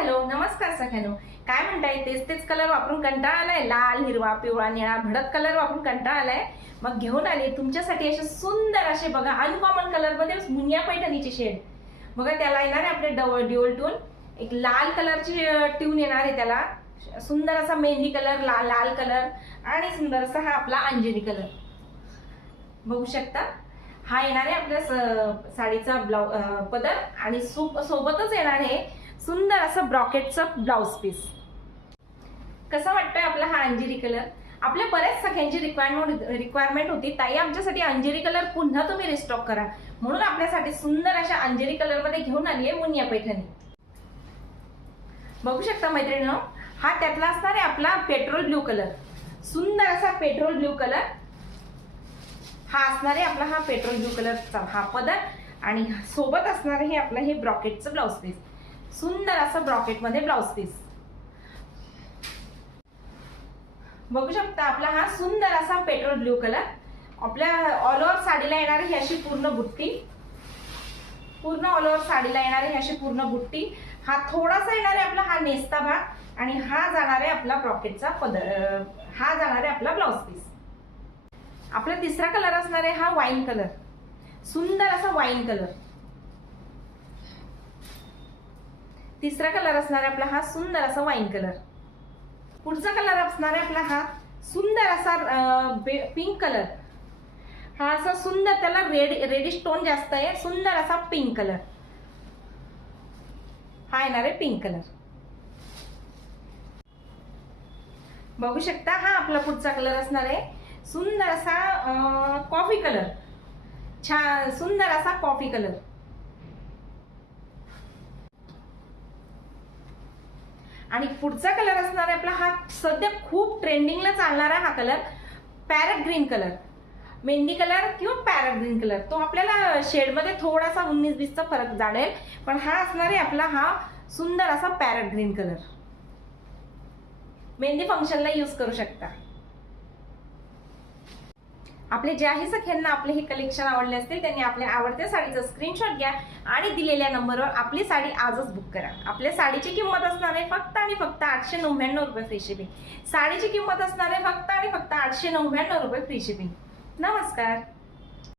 Hello नमस्कार सगळ्यांनो. काय म्हणताय? तेच कलर वापरून कंटाळा आलाय? लाल, हिरवा, पिवळा, निळा, भडक कलर वापरून कंटाळा आलाय? मग घेऊन आले तुमच्यासाठी असे सुंदर असे बघा अनकॉमन कलर मध्ये मुनिया पैठणीचे शेड. बघा त्याला येणार आहे आपले ड्युअल टोन. एक लाल कलरची ट्यून येणार आहे त्याला. सुंदर असा मेहंदी कलर, लाल कलर आणि सुंदर असा हा आपला अंजनी कलर बघू शकता. हा येणार आहे आपल्या साडीचा पदर आणि सोबतच येणार आहे सुंदर असं ब्रॉकेटचं ब्लाउज पीस. कसा वाटतोय आपला हा अंजिरी कलर? आपल्या बऱ्याच सगळ्यांची रिक्वायरमेंट होती, ताई आमच्यासाठी अंजिरी कलर पुन्हा तुम्ही रिस्टॉक करा, म्हणून आपल्यासाठी सुंदर अशा अंजिरी कलर मध्ये घेऊन आली आहे मुनिया पैठणी. बघू शकता मैत्रिणींनो, हा त्यातला असणार आहे आपला पेट्रोल ब्ल्यू कलर. सुंदर असा पेट्रोल ब्ल्यू कलर हा असणार आहे आपला. हा पेट्रोल ब्ल्यू कलरचा हा पदर आणि सोबत असणार आहे आपलं हे ब्रॉकेटचं ब्लाउज पीस. सुंदर असं ब्रॉकेट मध्ये ब्लाउज पीस बघू शकता. आपला हा सुंदर असा पेट्रोल ब्ल्यू कलर. आपल्या ऑल ओव्हर साडीला येणार ही अशी पूर्ण बुट्टी. पूर्ण ऑल ओव्हर साडीला येणार ही अशी पूर्ण बुट्टी. हा थोडासा येणार आहे आपला हा नेस्ता भाग आणि हा जाणार आहे आपला ब्रॉकेटचा पदर. हा जाणार आहे आपला ब्लाउज पीस. आपला तिसरा कलर असणार आहे हा वाईन कलर. सुंदर असा वाईन कलर. तिसरा कलर असणार आहे आपला हा सुंदर असा वाईन कलर. पुढचा कलर असणार आहे आपला हा सुंदर असा पिंक कलर. हा असा सुंदर, त्याला रेडिश टोन जास्त आहे, सुंदर असा पिंक कलर. हा येणार आहे पिंक कलर बघू शकता. हा आपला पुढचा कलर असणार आहे सुंदर असा कॉफी कलर. छान सुंदर असा कॉफी कलर. आणि पुढचा कलर असणार आहे आपला हा सध्या खूप ट्रेंडिंगला चालणारा हा colour parrot green colour. Mehndi colour किंवा पॅरट ग्रीन कलर. तो आपल्याला शेडमध्ये थोडासा 19-20चा फरक जाणेल, पण हा असणार आहे आपला हा सुंदर असा पॅरट ग्रीन कलर. मेहंदी फंक्शनला यूज करू शकता. आपले ज्याही सख्यांना आपले हे कलेक्शन आवडले असतील त्यांनी आपल्या आवडत्या साडीचा स्क्रीनशॉट घ्या आणि दिलेल्या नंबरवर आपली साडी आजच बुक करा. आपल्या साडीची किंमत असणार आहे फक्त आणि फक्त 899 रुपये फ्री शिपिंग. साडीची किंमत असणार आहे फक्त आणि फक्त 899 रुपये फ्री शिपिंग. नमस्कार.